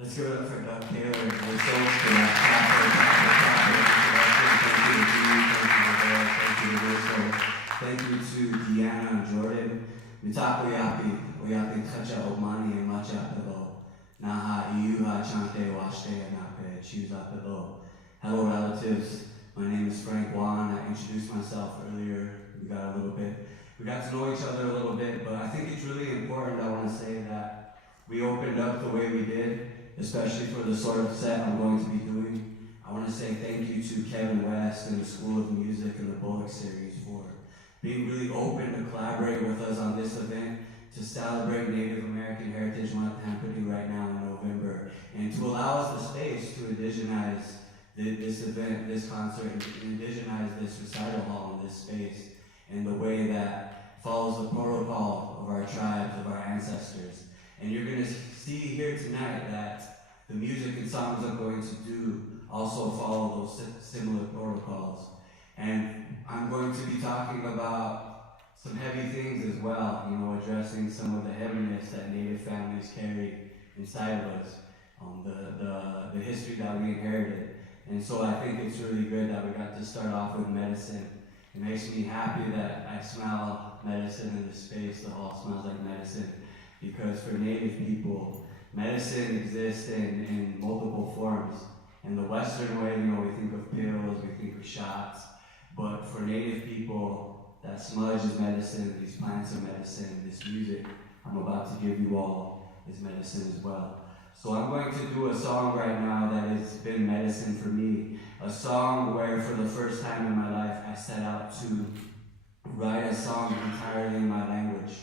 Let's give it up for Doug Taylor and his souls for that chapter. Thank you to Deanna and Jordan. Mitako yapi, oyapi kacha omani and macha pelo. Naha iuha chante washte anape chuza pelo. Hello relatives, my name is Frank Waln. I introduced myself earlier. We got to know each other a little bit, but I think it's really important. I want to say that we opened up the way we did, especially for the sort of set I'm going to be doing. I want to say thank you to Kevin West and the School of Music and the Bullock series for being really open to collaborate with us on this event, to celebrate Native American Heritage Month happening right now in November, and to allow us the space to indigenize this event, this concert, and indigenize this recital hall in this space in the way that follows the protocol of our tribes, of our ancestors. And you're going to see here tonight that the music and songs I'm going to do also follow those similar protocols. And I'm going to be talking about some heavy things as well, addressing some of the heaviness that Native families carry inside of us, the history that we inherited. And so I think it's really good that we got to start off with medicine. It makes me happy that I smell medicine in this space. The hall smells like medicine. Because for Native people, medicine exists in multiple forms. In the Western way, we think of pills, we think of shots. But for Native people, that smudge is medicine, these plants are medicine, this music I'm about to give you all is medicine as well. So I'm going to do a song right now that has been medicine for me. A song where for the first time in my life, I set out to write a song entirely in my language.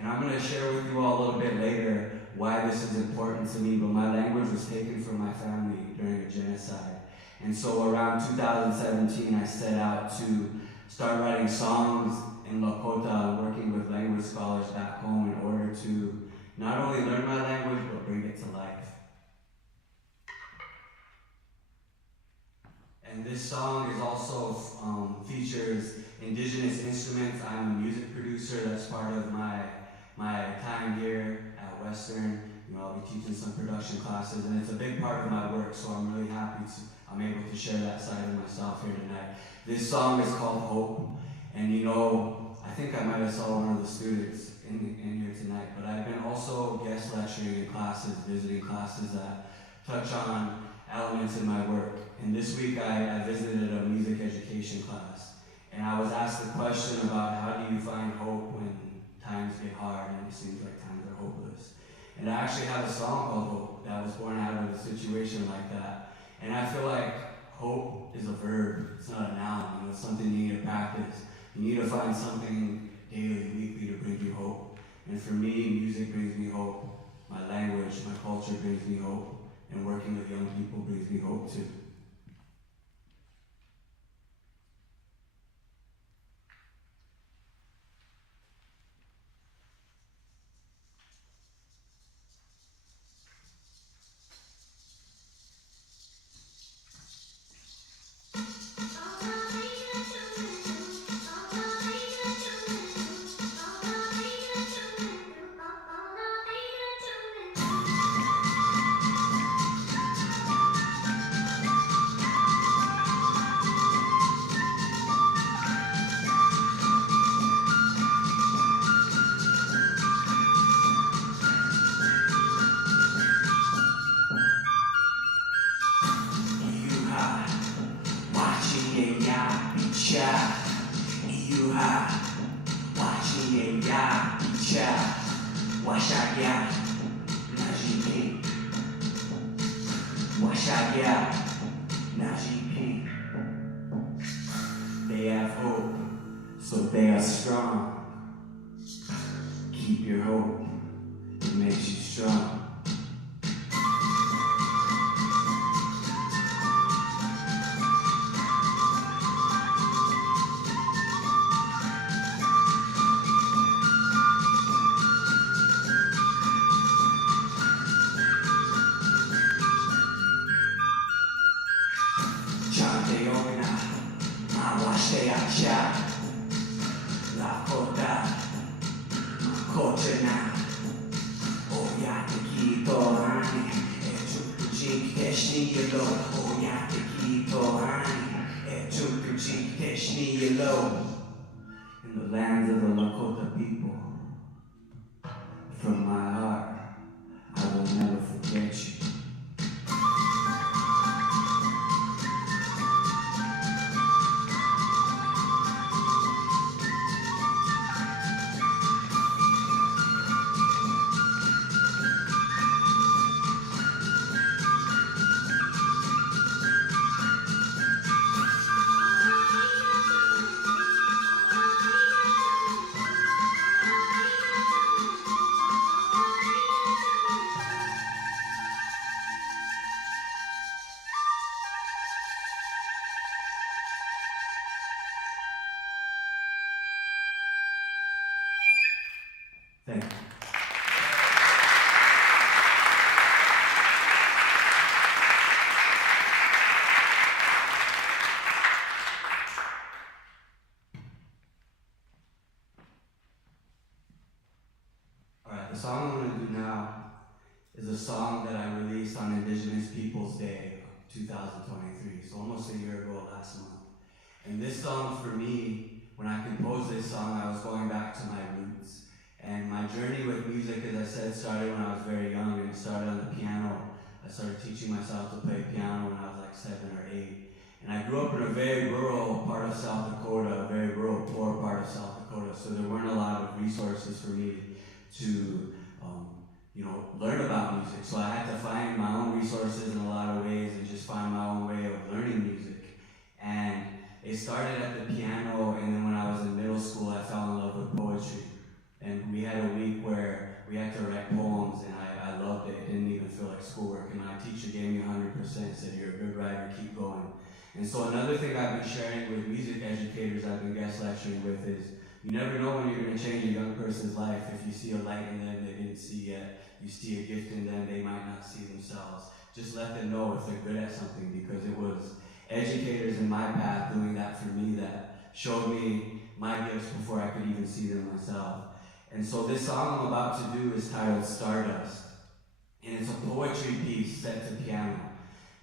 And I'm going to share with you all a little bit later why this is important to me, but my language was taken from my family during a genocide. And so around 2017, I set out to start writing songs in Lakota, working with language scholars back home in order to not only learn my language, but bring it to life. And this song is also features indigenous instruments. I'm a music producer. That's part of my time here at Western. I'll be teaching some production classes, and it's a big part of my work, so I'm really happy I'm able to share that side of myself here tonight. This song is called Hope, and I think I might have saw one of the students in here tonight, but I've been also guest lecturing in classes, visiting classes that touch on elements in my work. And this week I visited a music education class, and I was asked the question about how do you find hope when times get hard and it seems like times are hopeless. And I actually have a song called Hope that was born out of a situation like that. And I feel like hope is a verb, it's not a noun, it's something you need to practice. You need to find something daily, weekly to bring you hope. And for me, music brings me hope. My language, my culture brings me hope. And working with young people brings me hope too. They have hope, so they are strong. Keep your hope, it makes you strong. Lakota, Lakota, oh, yeah, yellow, oyate kito ani, etukuchi keshni yellow. In the lands of the Lakota people, from my heart, I will never forget you. Thank you. Alright, the song I'm going to do now is a song that I released on Indigenous Peoples Day 2023, so almost a year ago last month. And this song for me, when I composed this song, I was going back to my roots. And my journey with music, as I said, started when I was very young, and it started on the piano. I started teaching myself to play piano when I was like 7 or 8. And I grew up in a very rural part of South Dakota, a very rural, poor part of South Dakota, so there weren't a lot of resources for me to learn about music. So I had to find my own resources in a lot of ways and just find my own way of learning music. And it started at the piano, and then when I was in middle school, I fell in love with poetry. And we had a week where we had to write poems, and I loved it. It didn't even feel like schoolwork. And my teacher gave me 100%, said, "You're a good writer, keep going." And so another thing I've been sharing with music educators I've been guest lecturing with is, you never know when you're going to change a young person's life. If you see a light in them they didn't see yet, you see a gift in them they might not see themselves. Just let them know if they're good at something, because it was educators in my path doing that for me that showed me my gifts before I could even see them myself. And so this song I'm about to do is titled Stardust. And it's a poetry piece set to piano.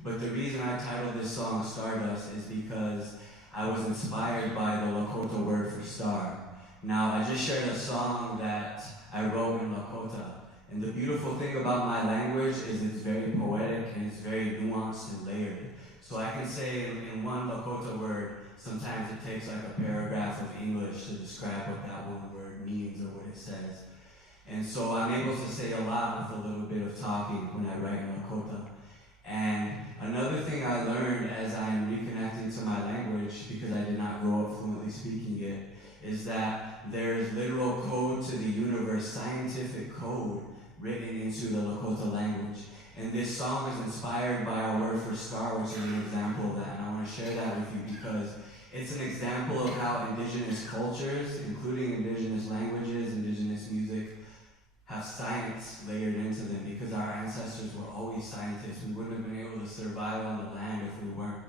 But the reason I titled this song Stardust is because I was inspired by the Lakota word for star. Now, I just shared a song that I wrote in Lakota. And the beautiful thing about my language is it's very poetic and it's very nuanced and layered. So I can say in one Lakota word, sometimes it takes like a paragraph of English to describe what that one word means or what it says. And so I'm able to say a lot with a little bit of talking when I write in Lakota. And another thing I learned as I'm reconnecting to my language, because I did not grow up fluently speaking it, is that there is literal code to the universe, scientific code, written into the Lakota language. And this song is inspired by our word for star, which is an example of that. And I want to share that with you because it's an example of how indigenous cultures, including indigenous languages, indigenous music, have science layered into them, because our ancestors were always scientists. We wouldn't have been able to survive on the land if we weren't.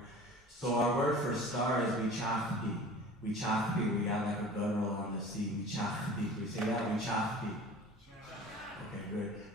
So our word for star is wichafpi. Wichafpi, we got like a guttural on the sea. Wichafpi. We say that, wichafpi. Okay,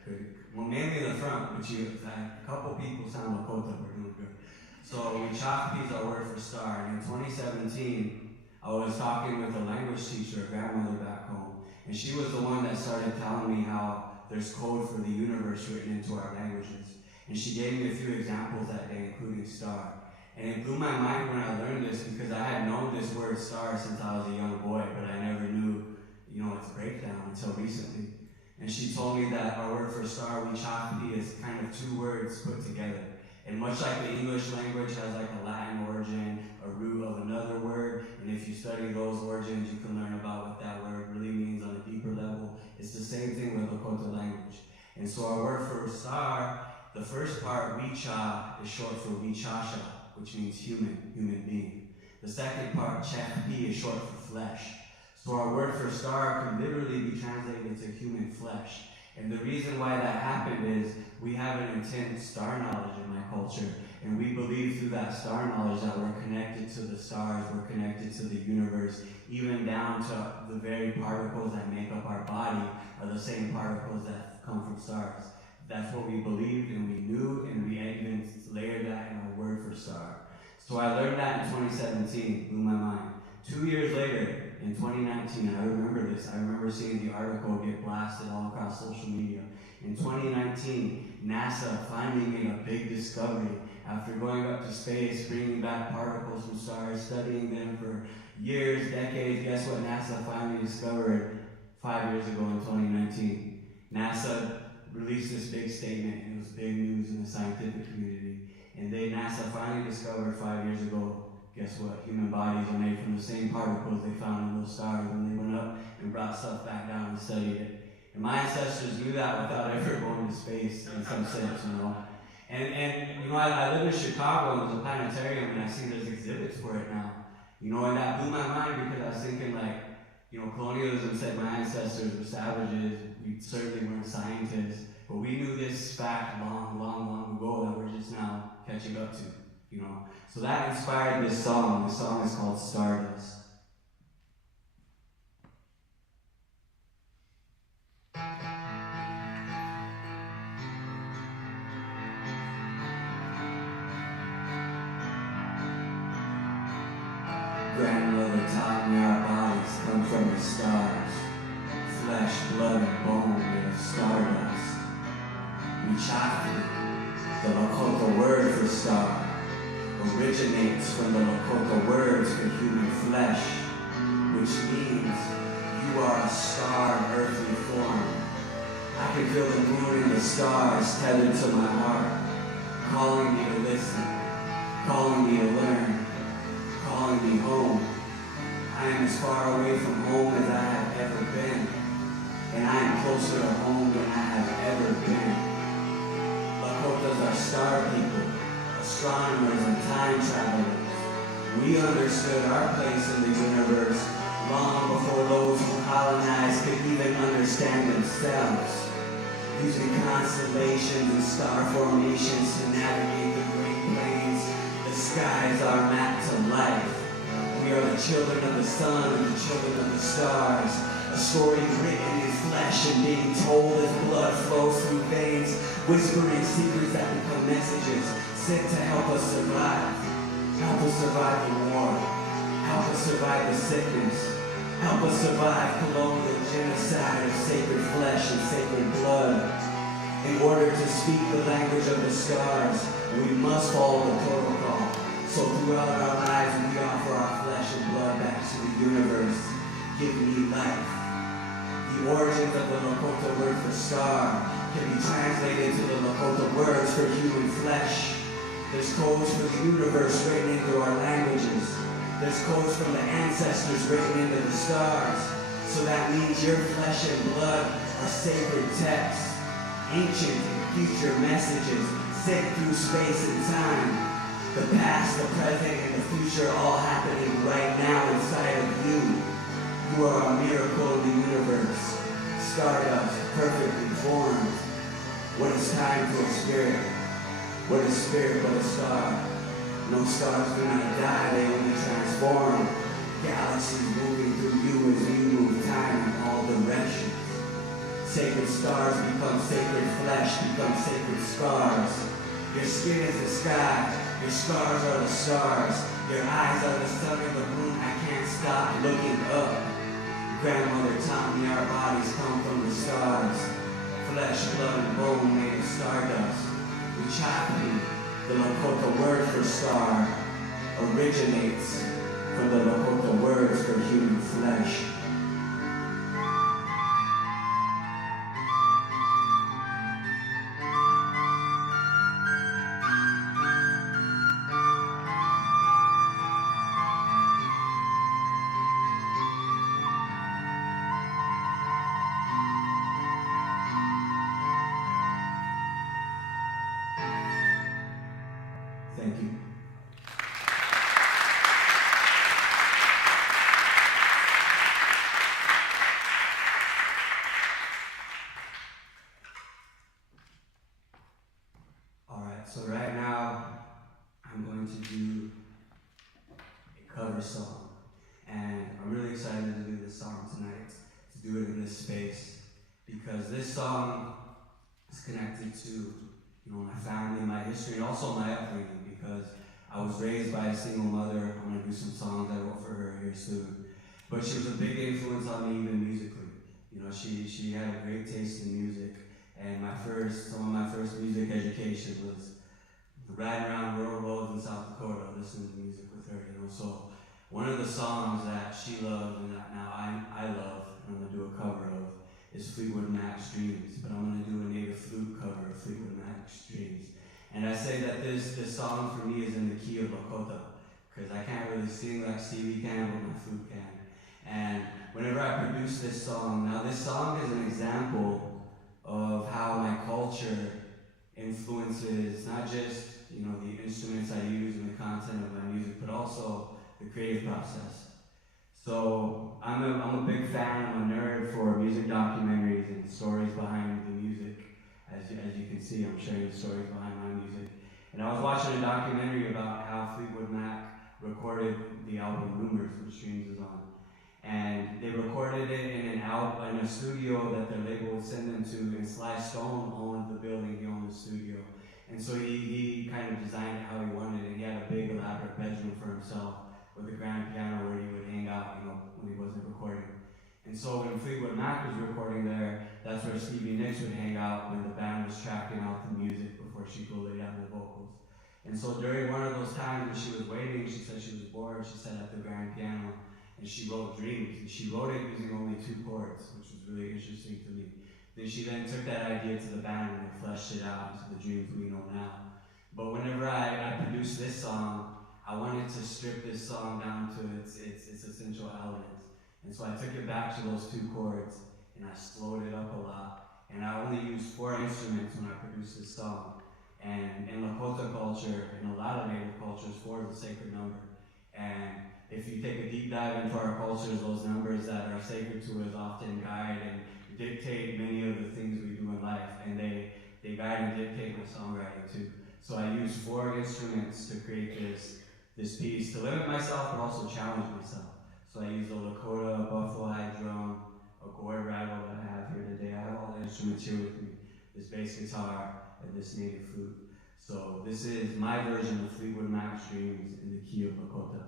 good. Well, mainly in the front, which a couple people sound Lakota, we're doing good. So wichafpi is our word for star. And in 2017, I was talking with a language teacher, a grandmother back home, and she was the one that started telling me how there's code for the universe written into our languages. And she gave me a few examples that day, including star. And it blew my mind when I learned this, because I had known this word star since I was a young boy, but I never knew, its breakdown until recently. And she told me that our word for star, wichafpi, is kind of two words put together. And much like the English language has like a Latin origin, a root of another word, and if you study those origins, you can learn about what that word really means on a deeper level. It's the same thing with Lakota language. And so our word for star, the first part, wicha, is short for wichasha, which means human being. The second part, chekpi, is short for flesh. So our word for star could literally be translated to human flesh. And the reason why that happened is we have an intense star knowledge in my culture, and we believe through that star knowledge that we're connected to the stars, we're connected to the universe, even down to the very particles that make up our body are the same particles that come from stars. That's what we believed and we knew, and we even layered that in our word for star. So I learned that in 2017, blew my mind. 2 years later, in 2019, I remember this. I remember seeing the article get blasted all across social media. In 2019, NASA finally made a big discovery. After going up to space, bringing back particles from stars, studying them for years, decades, guess what NASA finally discovered 5 years ago in 2019? NASA released this big statement, and it was big news in the scientific community. And NASA finally discovered 5 years ago, guess what? Human bodies are made from the same particles they found in those stars when they went up and brought stuff back down and studied it. And my ancestors knew that without ever going to space in some sense, you know. And you know, I live in Chicago, and there's a planetarium, and I see there's exhibits for it now. You know, and that blew my mind because I was thinking, like, you know, colonialism said my ancestors were savages. We certainly weren't scientists, but we knew this fact long, long, long ago that we're just now catching up to, you know. So that inspired this song. The song is called Stardust. Grandmother taught me our bodies come from the stars, flesh, blood, and bone made of stardust. We chakra, the Lakota word for star, originates from the Lakota words for human flesh, which means you are a star of earthly form. I can feel the moon and the stars tethered to my heart, calling me to listen, calling me to learn, calling me home. I am as far away from home as I have ever been, and I am closer to home than I have ever been. Lakotas are star people, astronomers and time travelers. We understood our place in the universe long before those who colonized could even understand themselves. Using constellations and star formations to navigate the great plains, the skies are mapped to life. We are the children of the sun and the children of the stars. A story written in flesh and being told as blood flows through veins, whispering secrets that become messages sent to help us survive. Help us survive the war. Help us survive the sickness. Help us survive colonial genocide of sacred flesh and sacred blood. In order to speak the language of the stars, we must follow the protocol. So throughout our lives, we offer our flesh and blood back to the universe. Give me life. The origins of the Lakota word for star can be translated to the Lakota words for human flesh. There's codes for the universe written into our languages. There's codes from the ancestors written into the stars. So that means your flesh and blood are sacred texts, ancient and future messages sent through space and time. The past, the present, and the future all happening right now inside of you. You are a miracle in the universe, stardust, perfectly formed. What is time to a spirit? What is spirit but a star? No stars do not die, they only transform. Galaxies moving through you as you move time in all directions. Sacred stars become sacred flesh, become sacred scars. Your skin is the sky, your scars are the stars. Your eyes are the sun and the moon, I can't stop looking up. Grandmother taught me our bodies come from the stars. Flesh, blood, and bone made of stardust. Uchapi, the Lakota word for star, originates from the Lakota words for human flesh. Thank you. All right, so right now I'm going to do a cover song, and I'm really excited to do this song tonight, to do it in this space, because this song is connected to, my family, my history, and also my upbringing, because I was raised by a single mother. I'm gonna do some songs I wrote for her here soon. But she was a big influence on me even musically. She had a great taste in music, and some of my first music education was riding around rural roads in South Dakota, listening to music with her. So one of the songs that she loved and that now I love, and I'm gonna do a cover of, is Fleetwood Mac's Dreams. But I'm gonna do a native flute cover of Fleetwood Mac's Dreams. And I say that this song for me is in the key of Lakota, because I can't really sing like Stevie can, but my flute can. And whenever I produce this song, now this song is an example of how my culture influences not just the instruments I use and the content of my music, but also the creative process. So I'm a big fan, I'm a nerd for music documentaries and stories behind the music. As you can see, I'm sharing the stories behind my music. And I was watching a documentary about how Fleetwood Mac recorded the album Rumors, which Dreams is on. And they recorded it in a studio that their label would send them to, and Sly Stone owned the building, he owned the studio. And so he kind of designed it how he wanted it. He had a big elaborate bedroom for himself with a grand piano where he would hang out, when he wasn't recording. And so when Fleetwood Mac was recording there, that's where Stevie Nicks would hang out when the band was tracking out the music before she could lay down the vocals. And so during one of those times when she was waiting, she said she was bored, she sat at the grand piano, and she wrote Dreams. And she wrote it using only 2 chords, which was really interesting to me. Then she took that idea to the band and fleshed it out into the Dreams we know now. But whenever I produced this song, I wanted to strip this song down to its essential elements. And so I took it back to those 2 chords, and I slowed it up a lot. And I only used 4 instruments when I produced this song. And in Lakota culture, and a lot of Native cultures, 4 is a sacred number. And if you take a deep dive into our cultures, those numbers that are sacred to us often guide and dictate many of the things we do in life. And they guide and dictate my songwriting too. So I used 4 instruments to create this piece, to limit myself, but also challenge myself. So I used a Lakota, a buffalo high drum, a gourd rattle that I have here today. I have all the instruments here with me. This bass guitar and this native flute. So this is my version of Fleetwood Mac's Dreams in the key of Lakota.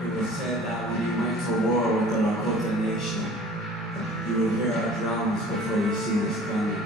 It was said that when you went to war with the Lakota nation, you would hear our drums before you see us coming.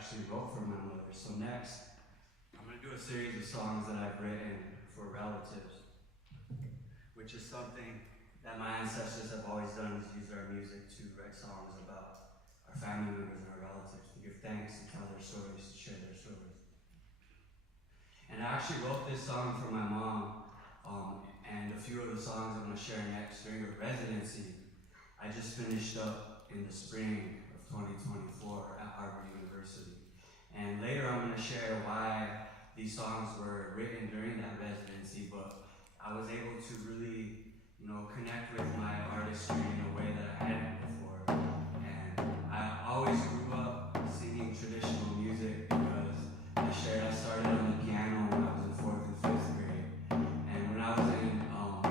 actually wrote for my mother. So next, I'm going to do a series of songs that I've written for relatives, which is something that my ancestors have always done, is use our music to write songs about our family members and our relatives, to give thanks, to tell their stories, to share their stories. And I actually wrote this song for my mom, and a few of the songs I'm going to share next during her residency. I just finished up in the spring of 2024 at Harvard University. And later I'm going to share why these songs were written during that residency, but I was able to really, connect with my artistry in a way that I hadn't before. And I always grew up singing traditional music because I started on the piano when I was in 4th and 5th grade. And when I was in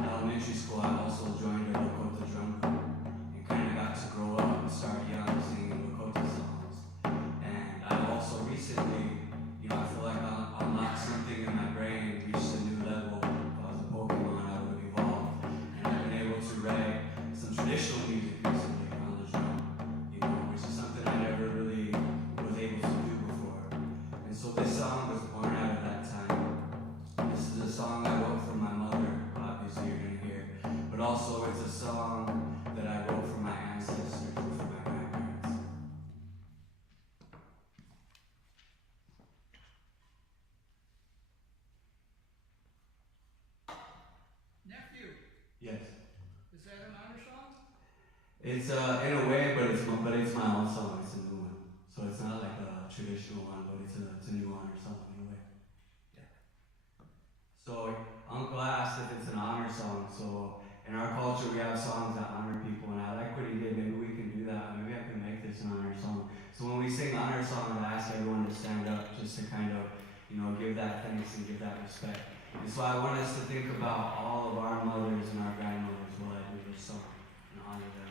elementary school, I also joined a Lakota drum group and kind of got to grow up and start young singing Lakota songs. And I also recently, I feel like I unlocked something in my brain, reached a new level. If I was a Pokemon, I would have evolved. And I've been able to write some traditional music recently on the drum, which is something I never really was able to do before. And so this song was born out of that time. This is a song I wrote for my mother, obviously you're going to hear, but also it's a song that I wrote for my ancestors and for my grandparents. Nephew, Yes. is that an honor song? It's in a way, but it's my own song. It's a new one, so it's not like a traditional one, but it's a new honor song in a way. Yeah. So Uncle asked if it's an honor song. So in our culture, we have songs that honor people, and I like what he did. Maybe we can do that. Maybe I can make this an honor song. So when we sing honor songs, I ask everyone to stand up just to kind of, give that thanks and give that respect. And so I want us to think about all of our mothers and our grandmothers while I do this song and honor them.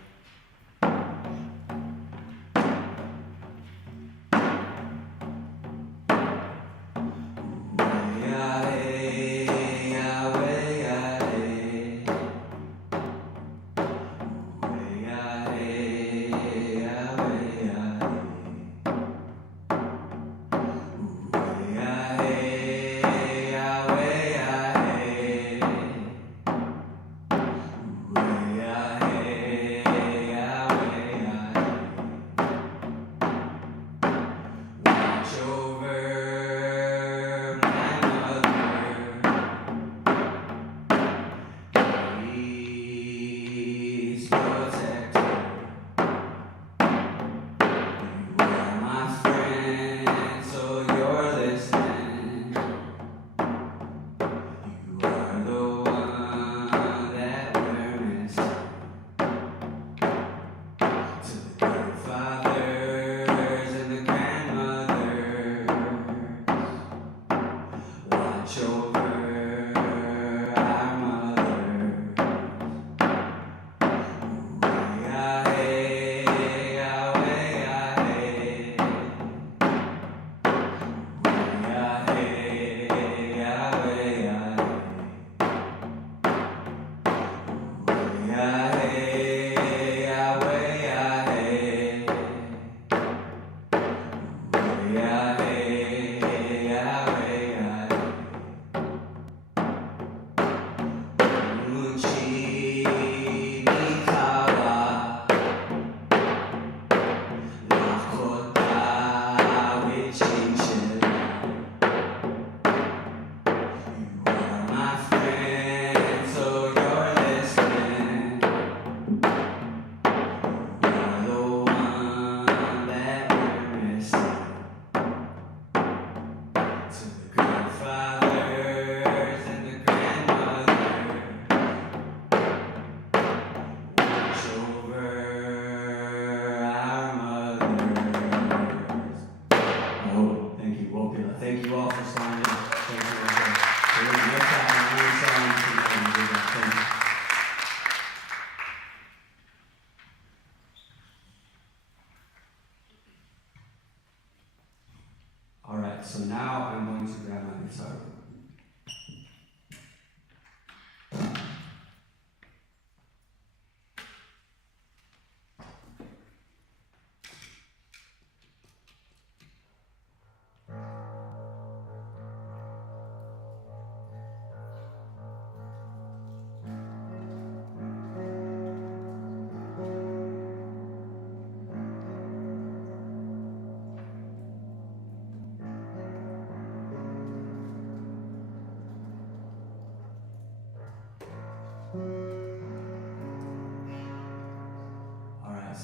So now I'm going to grab my guitar.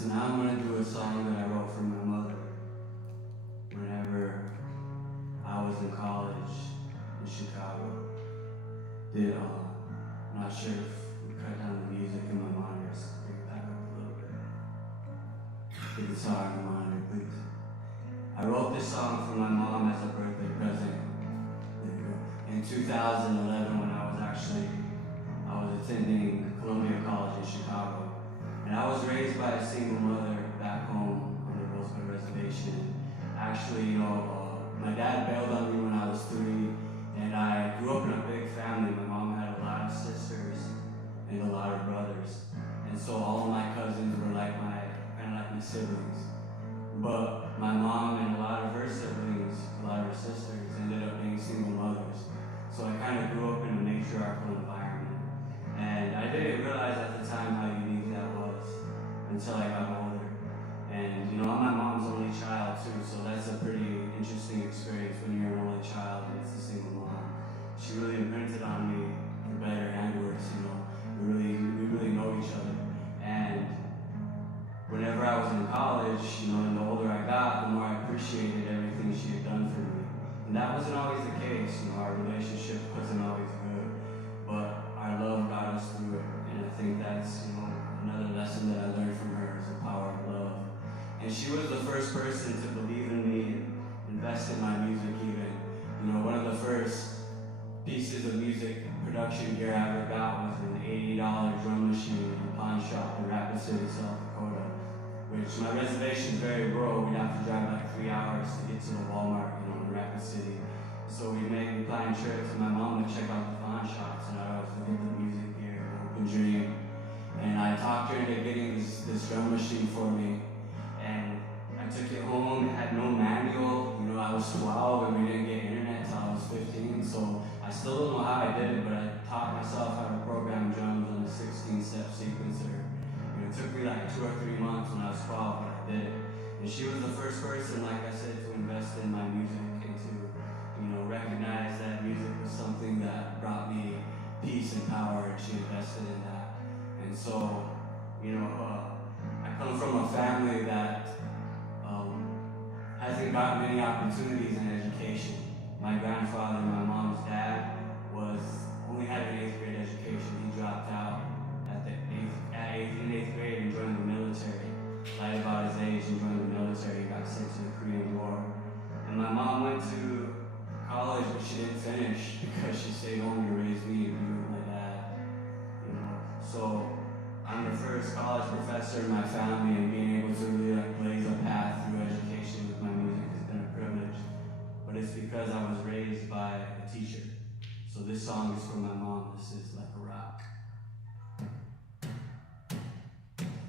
So now I'm going to do a song that I wrote for my mother whenever I was in college in Chicago. I'm not sure if we cut down the music in my monitors. Bring it back up a little bit. The guitar in the monitor, please. I wrote this song for my mom as a birthday present. In 2011, when I was attending Columbia College in Chicago. And I was raised by a single mother back home on the Roosevelt Reservation. Actually, my dad bailed on me when I was 3, and I grew up in a big family. My mom had a lot of sisters and a lot of brothers. And so all of my cousins were kind of like my siblings. But my mom and a lot of her siblings, a lot of her sisters, ended up being single mothers. So I kind of grew up in a matriarchal environment. And I didn't realize at the time how unique that was until I got older. And I'm my mom's only child too, so that's a pretty interesting experience when you're an only child and it's a single mom. She really imprinted on me, for better and worse, We really know each other. And whenever I was in college, and the older I got, the more I appreciated everything she had done for me. And that wasn't always the case, our relationship wasn't always good, but our love got us through it. And I think that's, another lesson that I learned from her is the power of love. And she was the first person to believe in me and invest in my music even. One of the first pieces of music production gear I ever got was an $80 drum machine in a pawn shop in Rapid City, South Dakota, which my reservation is very rural. We'd have to drive like 3 hours to get to the Walmart, in Rapid City. So we'd make plan trips, and my mom would check out the pawn shops, and I always look at the music gear and open dream. And I talked her into getting this drum machine for me, and I took it home. It had no manual. I was 12 and we didn't get internet till I was 15, so I still don't know how I did it, but I taught myself how to program drums on a 16-step sequencer. It took me like 2 or 3 months when I was 12, but I did it. And she was the first person, like I said, to invest in my music and to, recognize that music was something that brought me peace and power, and she invested in that. And so, I come from a family that hasn't got many opportunities in education. My grandfather, my mom's dad, only had an 8th grade education. He dropped out in 8th grade and joined the military. Lied about his age and joined the military. He got sent to the Korean War. And my mom went to college, but she didn't finish because she stayed home to raise me and be with my dad. So I'm the first college professor in my family, and being able to really blaze a path through education with my music has been a privilege. But it's because I was raised by a teacher. So this song is for my mom. This is Like a Rock.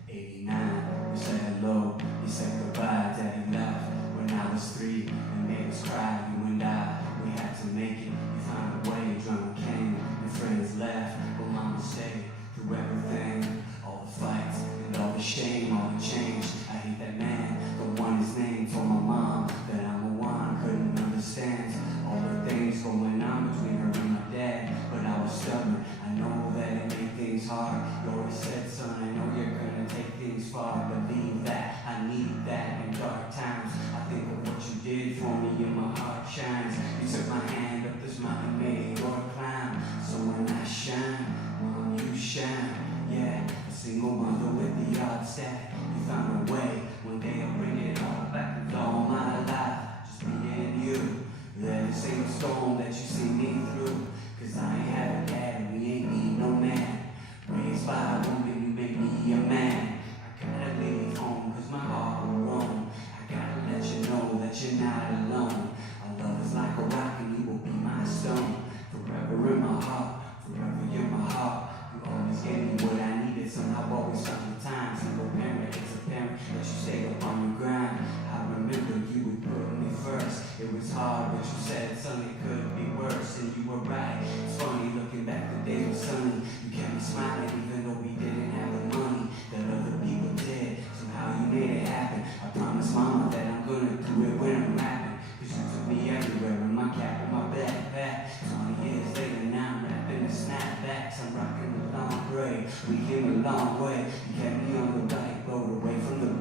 89, we said hello, he said goodbye, daddy left when I was 3 and made us cry. You and I, we had to make it. You found a way, drama came, and friends left, but mama stayed through everything. All the fights and all the shame, all the change. I hate that man, the one his name told my mom that I'm a one, couldn't understand all the things going on between her and my dad. But I was stubborn, I know that it made things hard. You always said, son, I know you're gonna take things far. Believe that, I need that in dark times. I think of what you did for me and my heart shines. You took my hand up this mountain, made your climb. So when I shine, mom, you shine. Yeah, a single mother with the odd stack. You found a way, one day I'll bring it all back. It's all my life, just me and you. Let it ain't a storm that you see me through. Cause I ain't had a dad and we ain't need no man. Raised by a woman, you make me a man. I gotta leave home cause my heart will roam. I gotta let you know that you're not alone. Our love is like a rock and you will be my stone. Forever in my heart, forever you're my heart. You always gave me what I needed, somehow always found the time. Single parent, it's apparent that you stayed up on your grind. I remember you would put me first. It was hard, but you said something could be worse, and you were right. It's funny looking back, the days were sunny. You kept me smiling even though we didn't have the money that other people did. Somehow you made it happen. I promised mama that I'm gonna do it when I'm rapping. Cause you took me everywhere in my cap and my backpack. 20 years later now I'm rapping the snapbacks. I'm rocking the long gray. We came a long way. You kept me on the right road away from the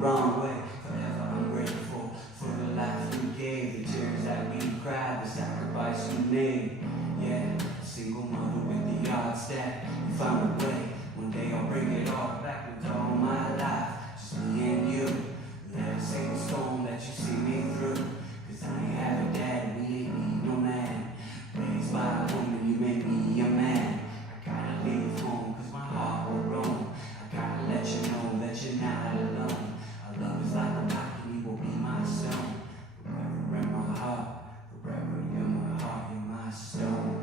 not alone. Our love is like a rock and you will be my stone. Forever in my heart, forever in my heart, you're my stone.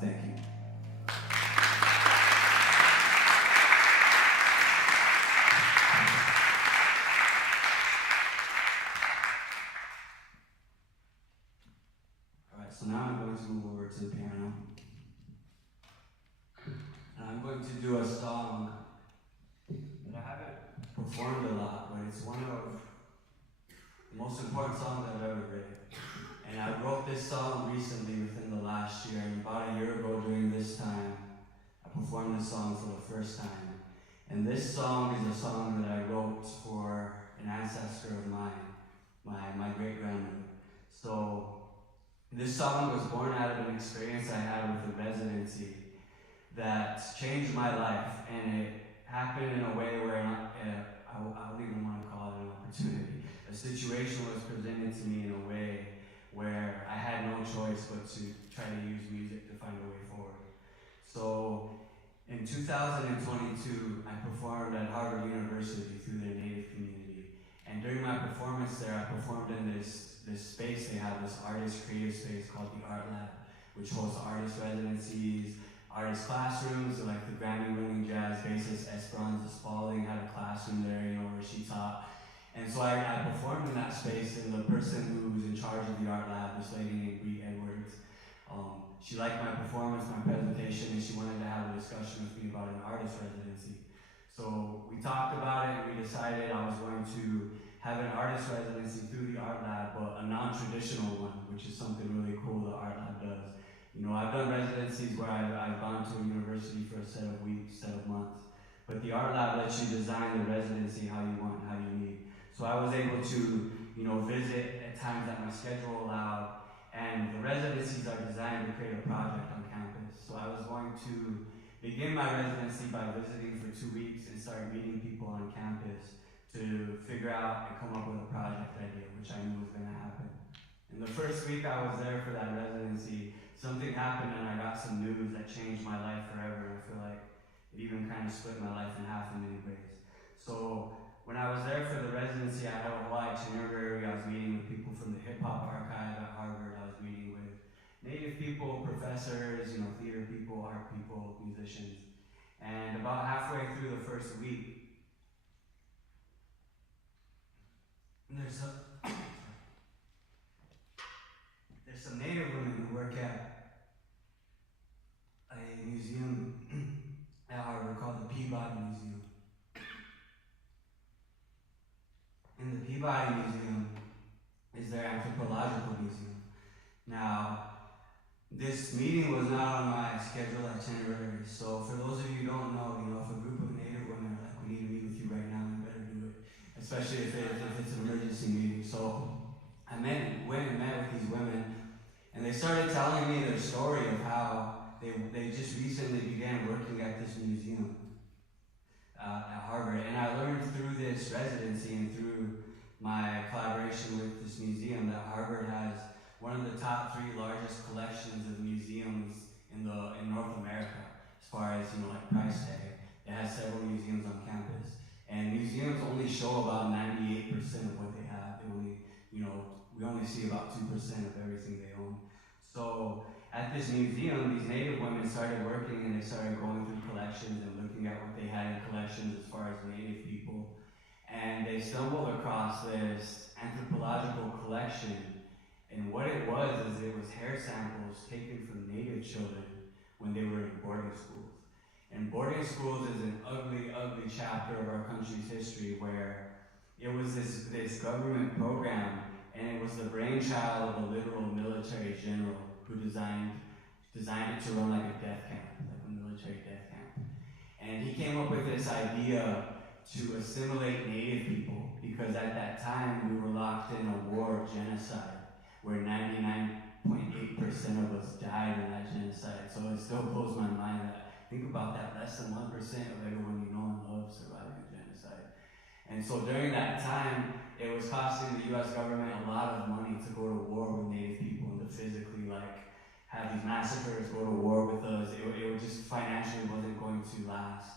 Thank you. Alright, so now I'm going to move over to the piano. And I'm going to do a song that I haven't performed a lot, but it's one of the most important songs I've ever written. And I wrote this song recently within the last year, and about a year ago during this time, I performed this song for the first time. And this song is a song that I wrote for an ancestor of mine, my great-grandmother. So this song was born out of an experience I had with a residency that changed my life, and it happened in a way where I don't even want to call it an opportunity. A situation was presented to me in a way where I had no choice but to try to use music to find a way forward. So in 2022, I performed at Harvard University through their Native community. And during my performance there, I performed in this space. They have this artist creative space called the Art Lab, which hosts artist residencies, artist classrooms. So like the Grammy-winning jazz bassist Esperanza Spalding had a classroom there, where she taught. And so I performed in that space, and the person who was in charge of the Art Lab, this lady named Bree Edwards, she liked my performance, my presentation, and she wanted to have a discussion with me about an artist residency. So we talked about it, and we decided I was going to have an artist residency through the Art Lab, but a non-traditional one, which is something really cool the Art Lab does. I've done residencies where I've gone to a university for a set of weeks, set of months, but the Art Lab lets you design the residency how you want, how you need. So I was able to, visit at times that my schedule allowed, and the residencies are designed to create a project on campus. So I was going to begin my residency by visiting for 2 weeks and start meeting people on campus to figure out and come up with a project idea, which I knew was going to happen. In the first week I was there for that residency, something happened and I got some news that changed my life forever, and I feel like it even kind of split my life in half in many ways. So when I was there for the residency, I had a whole itinerary. I was meeting with people from the hip-hop archive at Harvard. I was meeting with Native people, professors, theater people, art people, musicians. And about halfway through the first week, there's some Native women who work at a museum at Harvard called the Peabody Museum. And the Peabody Museum is their anthropological museum. Now, this meeting was not on my scheduled itinerary, so for those of you who don't know, if a group of Native women are like, we need to meet with you right now, you better do it, especially if it's an emergency meeting. So I went and met with these women, and they started telling me their story of how they just recently began working at this museum at Harvard. And I learned through this residency and through my collaboration with this museum that Harvard has one of the top 3 largest collections of museums in North America, as far as like price tag. It has several museums on campus, and museums only show about 98% of what they have. We only see about 2% of everything they own. So at this museum, these Native women started working, and they started going through collections and looking at what they had in collections as far as Native people. And they stumbled across this anthropological collection, and what it was is it was hair samples taken from Native children when they were in boarding schools. And boarding schools is an ugly, ugly chapter of our country's history, where it was this government program, and it was the brainchild of a literal military general who designed it to run like a death camp, like a military death camp. And he came up with this idea to assimilate Native people, because at that time we were locked in a war of genocide where 99.8% of us died in that genocide. So it still blows my mind that, think about that, less than 1% of everyone you know and love survived a genocide. And so during that time, it was costing the US government a lot of money to go to war with Native people and to physically have these massacres, go to war with us. It just financially wasn't going to last.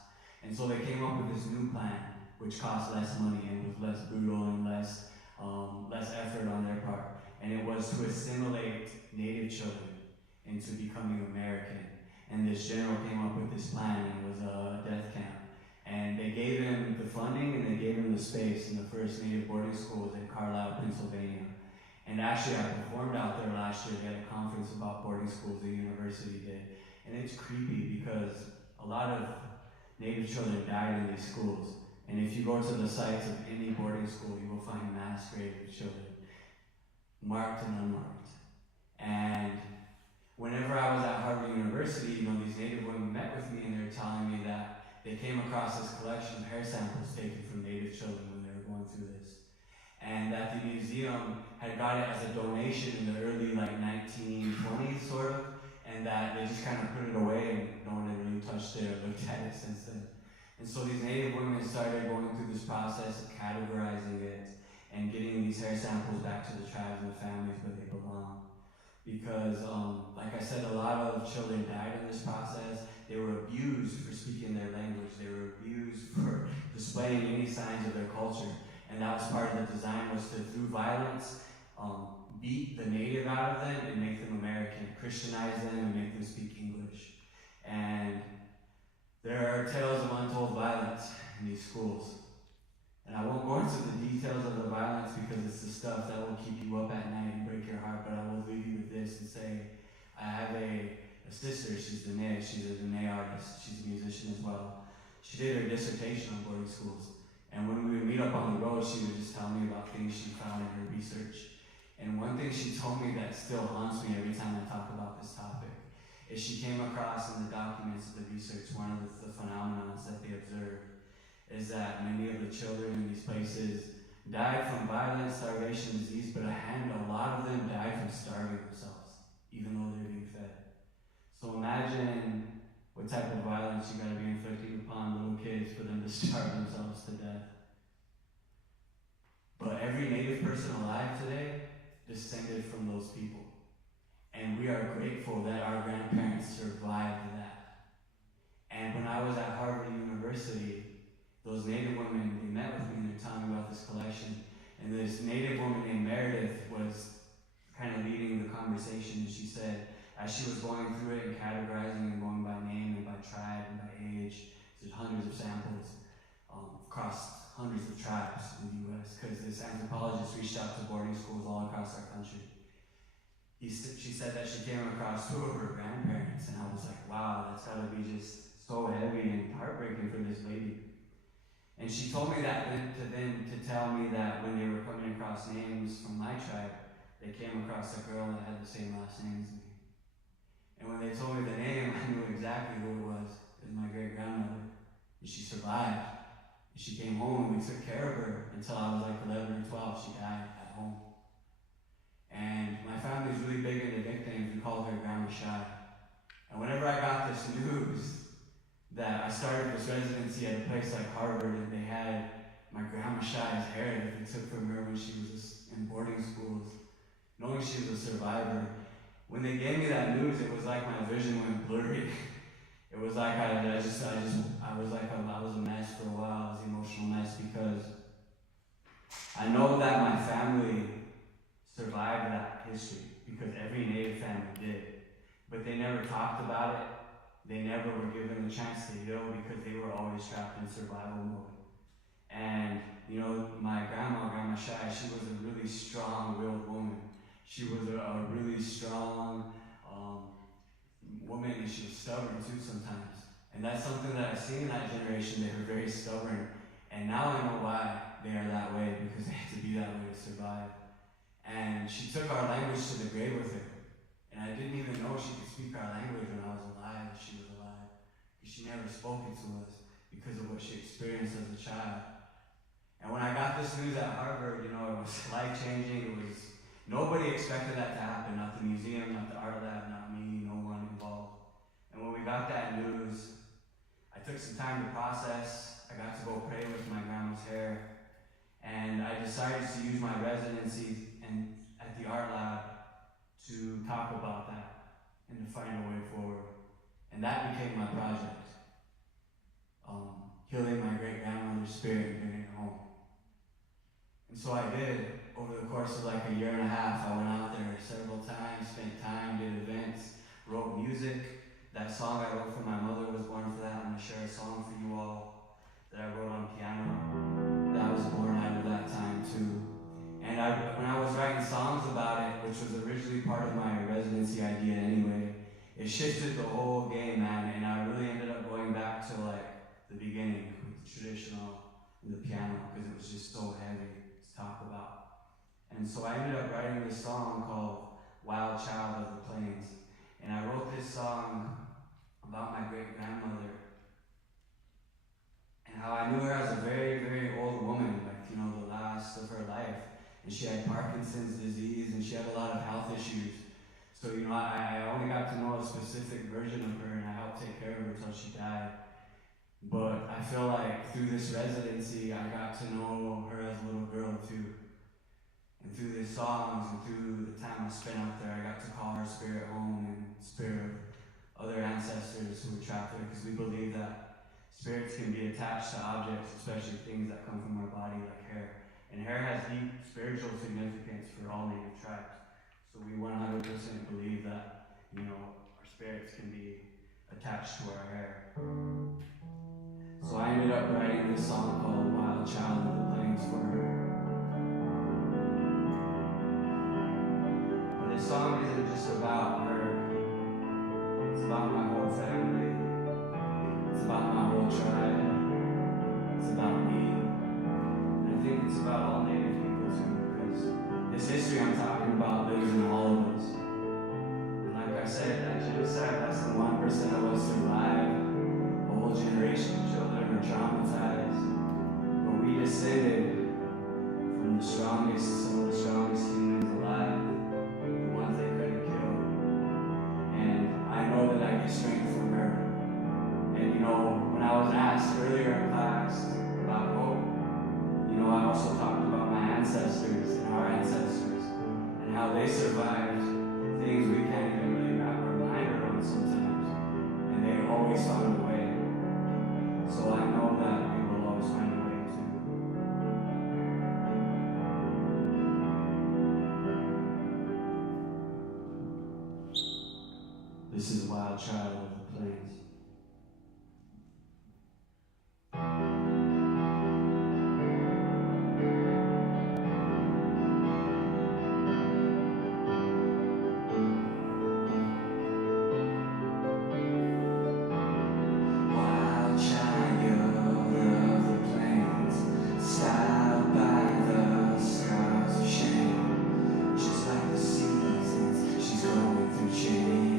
And so they came up with this new plan, which cost less money and was less brutal and less effort on their part. And it was to assimilate Native children into becoming American. And this general came up with this plan, and it was a death camp. And they gave him the funding and they gave him the space, and the first Native boarding school was in Carlisle, Pennsylvania. And actually I performed out there last year. They had a conference about boarding schools the university did. And it's creepy because a lot of Native children died in these schools. And if you go to the sites of any boarding school, you will find mass graves of children, marked and unmarked. And whenever I was at Harvard University, these Native women met with me and they were telling me that they came across this collection of hair samples taken from Native children when they were going through this. And that the museum had got it as a donation in the early 1920s sort of, and that they just kind of put it away and no one had really touched it or looked at it since then. And so these Native women started going through this process of categorizing it and getting these hair samples back to the tribes and the families where they belong. Because, like I said, a lot of children died in this process. They were abused for speaking their language. They were abused for displaying any signs of their culture. And that was part of the design, was to, through violence, beat the native out of them and make them American, Christianize them and make them speak English. And there are tales of untold violence in these schools. And I won't go into the details of the violence because it's the stuff that will keep you up at night and break your heart, but I will leave you with this and say, I have a sister, she's a Dene artist, she's a musician as well. She did her dissertation on boarding schools. And when we would meet up on the road, she would just tell me about things she found in her research. And one thing she told me that still haunts me every time I talk about this topic is she came across in the documents of the research, one of the phenomena that they observed is that many of the children in these places died from violence, starvation, disease, but a lot of them died from starving themselves, even though they're being fed. So imagine what type of violence you gotta be inflicting upon little kids for them to starve themselves to death. But every Native person alive today descended from those people. And we are grateful that our grandparents survived that. And when I was at Harvard University, those Native women, they met with me and they're telling me about this collection. And this Native woman named Meredith was kind of leading the conversation. And she said, as she was going through it and categorizing and going by name and by tribe and by age, there's hundreds of samples across hundreds of tribes in the U.S. because this anthropologist reached out to boarding schools all across our country. She said that she came across two of her grandparents, and I was like, wow, that's gotta be just so heavy and heartbreaking for this lady. And she told me that to tell me that when they were coming across names from my tribe, they came across a girl that had the same last name as me. And when they told me the name, I knew exactly who it was. It was my great-grandmother. And she survived. And she came home and we took care of her until I was like 11 or 12. She died at home. And my family's really big into nicknames. We called her Grandma Shy. And whenever I got this news that I started this residency at a place like Harvard and they had my Grandma Shy's hair that they took from her when she was in boarding schools, knowing she was a survivor, when they gave me that news, it was like my vision went blurry. It was like I was a mess for a while. I was an emotional mess because I know that my family survived that history because every Native family did. But they never talked about it. They never were given the chance to heal because they were always trapped in survival mode. And my Grandma Shy, she was a really strong-willed woman. She was a really strong woman, and she was stubborn too sometimes. And that's something that I see in that generation. They were very stubborn. And now I know why they are that way, because they had to be that way to survive. And she took our language to the grave with her. And I didn't even know she could speak our language when I was alive, if she was alive. Because she never spoke it to us because of what she experienced as a child. And when I got this news at Harvard, it was life-changing. Nobody expected that to happen, not the museum, not the art lab, not me, no one involved. And when we got that news, I took some time to process. I got to go pray with my grandma's hair. And I decided to use my residency at the art lab to talk about that and to find a way forward. And that became my project. healing my great-grandmother's spirit and bringing it home. And so I did. Over the course of like a year and a half, I went out there several times, spent time, did events, wrote music. That song I wrote for my mother was born for that. I'm going to share a song for you all that I wrote on piano. That was born out of that time too. And when I was writing songs about it, which was originally part of my residency idea anyway, it shifted the whole game, man, and I really ended up going back to like the beginning with the traditional, the piano, because it was just so heavy to talk about. And so I ended up writing this song called Wild Child of the Plains. And I wrote this song about my great-grandmother and how I knew her as a very, very old woman, like, you know, the last of her life. And she had Parkinson's disease and she had a lot of health issues. So, you know, I only got to know a specific version of her and I helped take care of her until she died. But I feel like through this residency, I got to know her as a little girl too. And through these songs and through the time I spent out there, I got to call her spirit home and spirit of other ancestors who were trapped there, because we believe that spirits can be attached to objects, especially things that come from our body like hair. And hair has deep spiritual significance for all native tribes. So we 100% believe that, you know, our spirits can be attached to our hair. So I ended up writing this song called Wild Child of the Plains for her. This song isn't just about her, it's about my whole family, it's about my whole tribe, it's about me, and I think it's about all Native people too, because this history I'm talking about lives in all of us. And like I said, that genocide, less than 1% of us survive, a whole generation of children are traumatized, but we descended from the strongest, some of the strongest humans alive. Strength from her. And you know, when I was asked earlier in class about hope, you know, I also talked about my ancestors and our ancestors and how they survived things we can't even really wrap our mind around sometimes. And they always found a way. So I know that we will always find a way too. This is Wild Child of the Plains. She's going through change.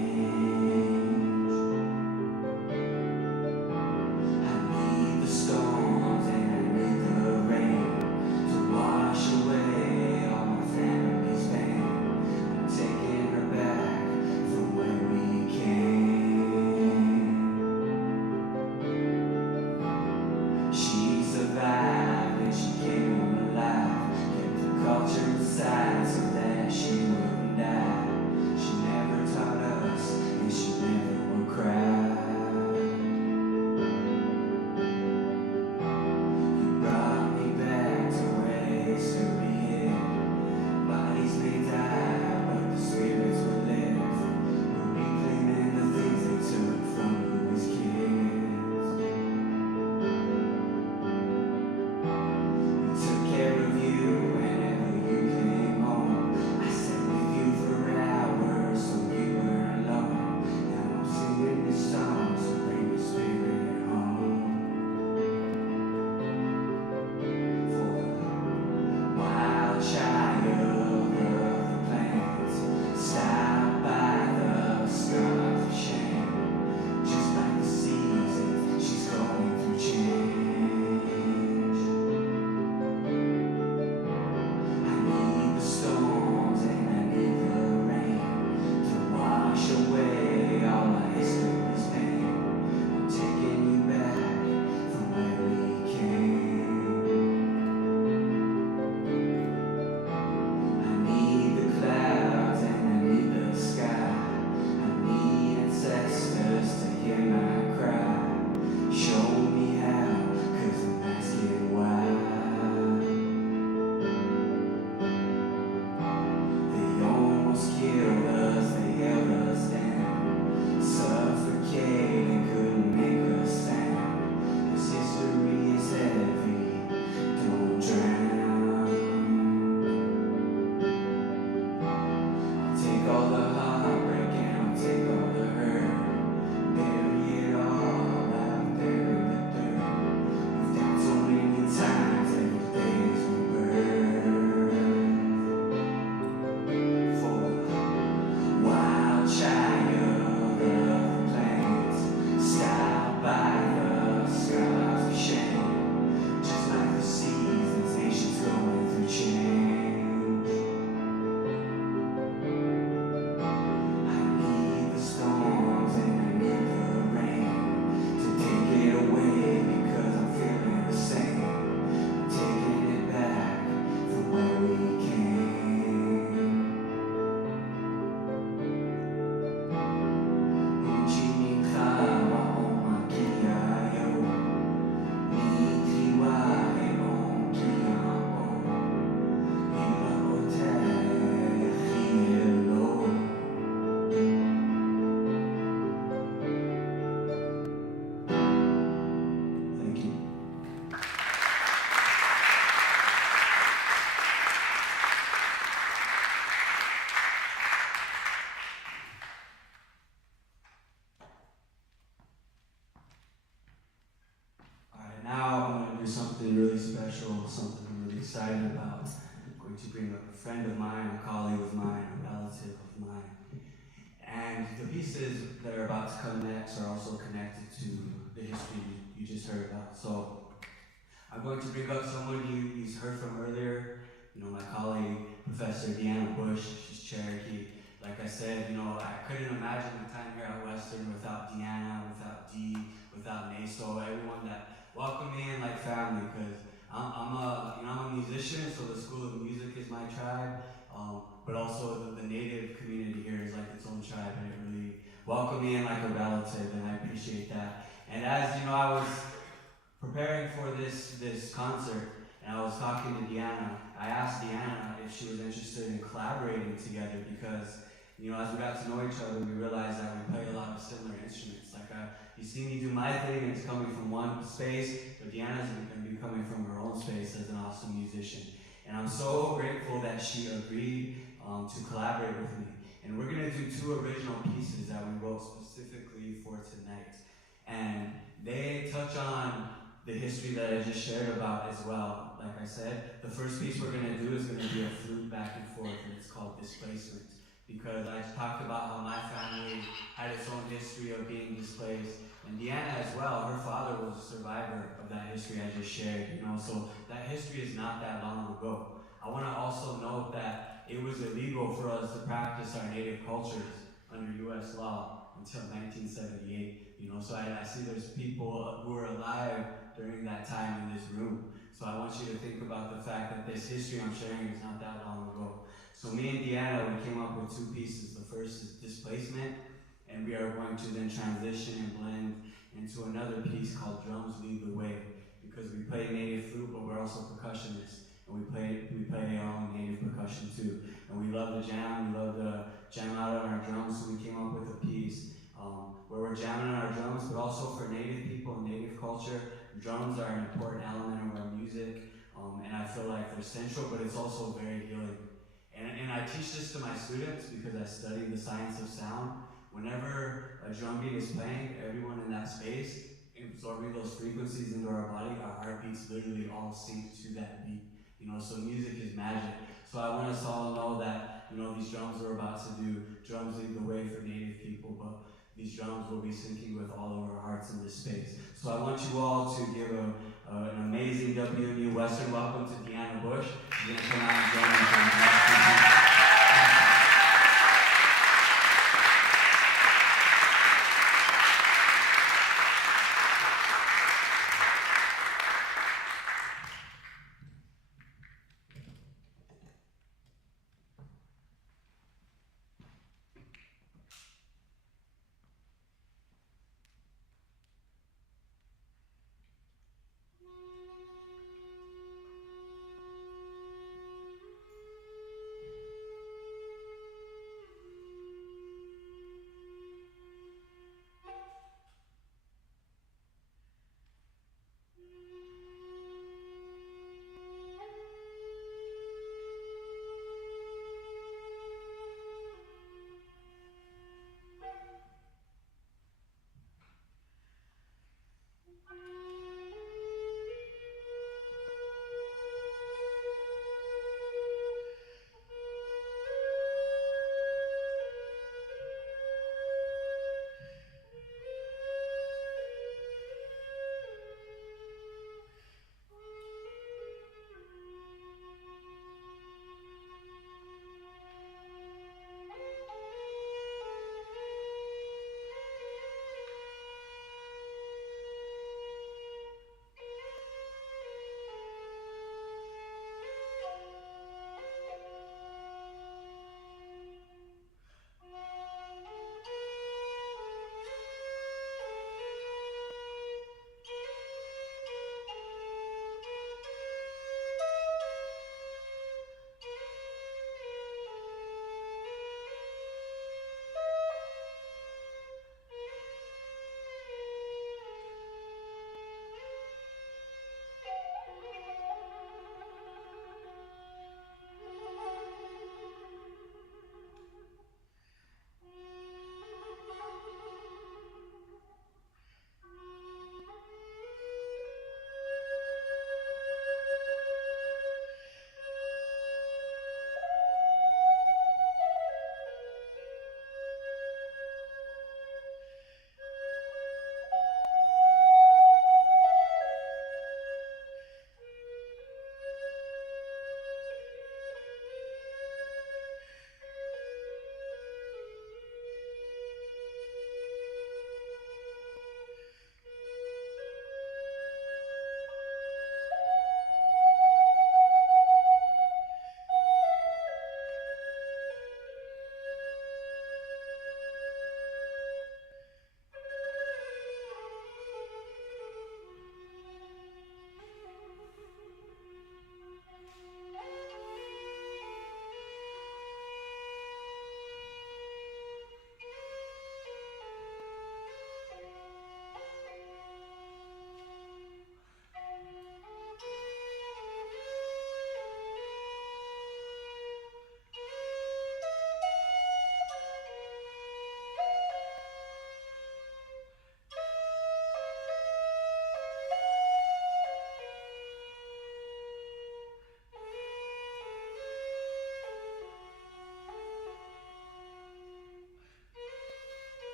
something really special, something I'm really excited about. I'm going to bring up a friend of mine, a colleague of mine, a relative of mine. And the pieces that are about to come next are also connected to the history you just heard about. So I'm going to bring up someone you've heard from earlier, my colleague, Professor Deanna Bush. She's Cherokee. Like I said, I couldn't imagine the time here at Western without Deanna, without Dee, without Naso, everyone that welcomed me in like family, because I'm a musician, so the School of Music is my tribe, but also the Native community here is like its own tribe, and it really welcomed me in like a relative, and I appreciate that. And as I was preparing for this concert, and I was talking to Deanna, I asked Deanna if she was interested in collaborating together, because as we got to know each other, we realized that we play a lot of similar instruments. Like you see me do my thing, and it's coming from one space, but Deanna's going to be coming from her own space as an awesome musician. And I'm so grateful that she agreed to collaborate with me. And we're going to do 2 original pieces that we wrote specifically for tonight. And they touch on the history that I just shared about as well. Like I said, the first piece we're going to do is going to be a flute back and forth, and it's called Displacement. Because I talked about how my family had its own history of being displaced. And Deanna as well, her father was a survivor of that history I just shared, so that history is not that long ago. I want to also note that it was illegal for us to practice our native cultures under U.S. law until 1978, so I see there's people who were alive during that time in this room. So I want you to think about the fact that this history I'm sharing is not that long ago. So me and Deanna, we came up with 2 pieces. The first is Displacement, and we are going to then transition and blend into another piece called Drums Lead the Way, because we play native flute, but we're also percussionists, and we play our own native percussion too. And we love to jam, we love to jam out on our drums, so we came up with a piece where we're jamming on our drums, but also for native people and native culture, drums are an important element of our music, and I feel like they're central, but it's also very healing. And I teach this to my students because I study the science of sound. Whenever a drum beat is playing, everyone in that space, absorbing those frequencies into our body, our heartbeats literally all sync to that beat. So music is magic. So I want us all to know that, these drums we're about to do, drums lead the way for native people, but these drums will be syncing with all of our hearts in this space. So I want you all to give an amazing WMU Western welcome to Deanna Bush. She's going to come out and join us.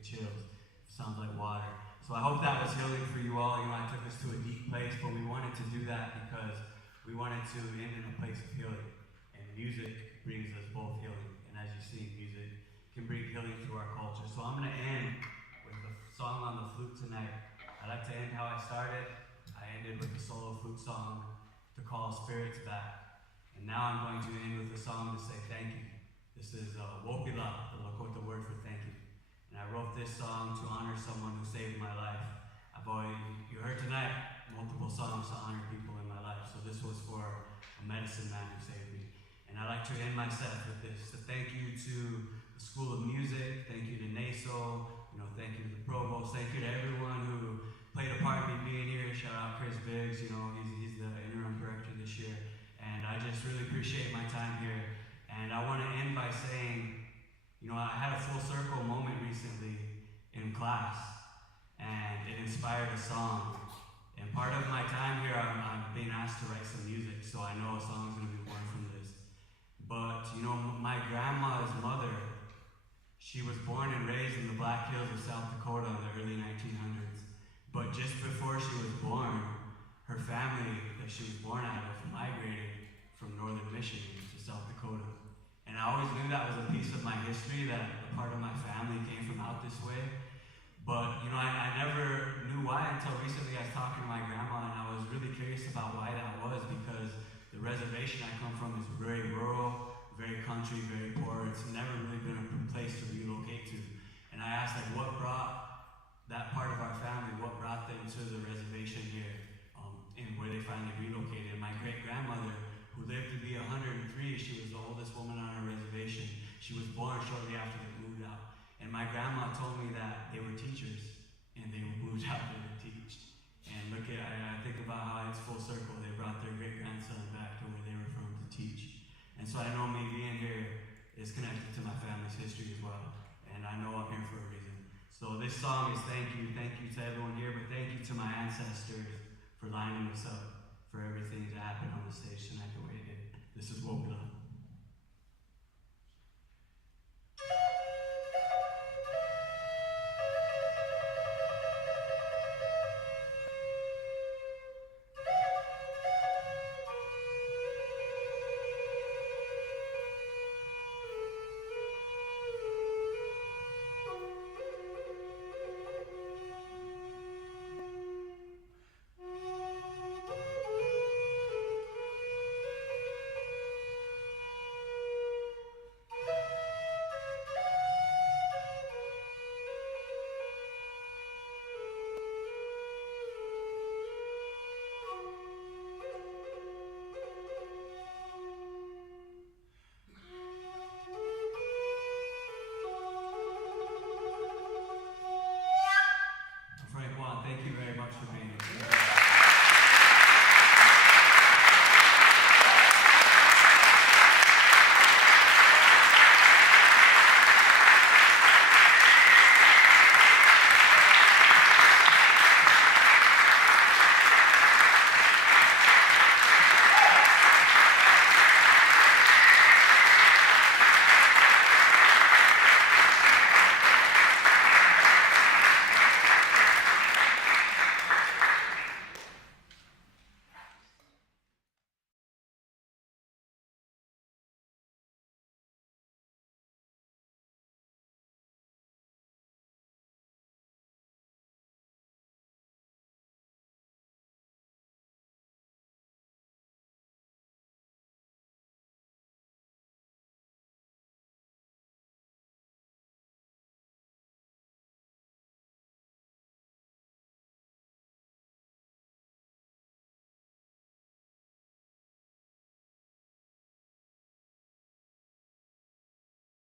get chills. It sounds like water. So I hope that was healing for you all. I took us to a deep place, but we wanted to do that because we wanted to end in a place of healing. And music brings us both healing. And as you see, music can bring healing to our culture. So I'm going to end with a song on the flute tonight. I like to end how I started. I ended with a solo flute song to call spirits back. And now I'm going to end with a song to say thank you. This is Wopila, the Lakota word for thank you. And I wrote this song to honor someone who saved my life. You heard tonight, multiple songs to honor people in my life. So this was for a medicine man who saved me. And I like to end my set with this. So thank you to the School of Music, thank you to NASO, thank you to the Provost, thank you to everyone who played a part in me being here. Shout out Chris Biggs, he's the interim director this year. And I just really appreciate my time here. And I want to end by saying, I had a full circle moment recently in class, and it inspired a song. And part of my time here, I'm being asked to write some music, so I know a song is going to be born from this. But, my grandma's mother, she was born and raised in the Black Hills of South Dakota in the early 1900s. But just before she was born, her family that she was born out of migrated from northern Michigan to South Dakota. And I always knew that was a piece of my history, that a part of my family came from out this way. But, I never knew why until recently. I was talking to my grandma, and I was really curious about why that was, because the reservation I come from is very rural, very country, very poor. It's never really been a place to relocate to. And I asked, what brought that part of our family, what brought them to the reservation here, and where they finally relocated. And my great-grandmother, who lived to be 103, she was the oldest woman on our reservation. She was born shortly after they moved out. And my grandma told me that they were teachers, and they moved out there to teach. And I think about how it's full circle. They brought their great-grandson back to where they were from to teach. And so I know me being here is connected to my family's history as well. And I know I'm here for a reason. So this song is thank you to everyone here, but thank you to my ancestors for lining us up for everything that happened on the stage tonight the way it did. This is Wopila.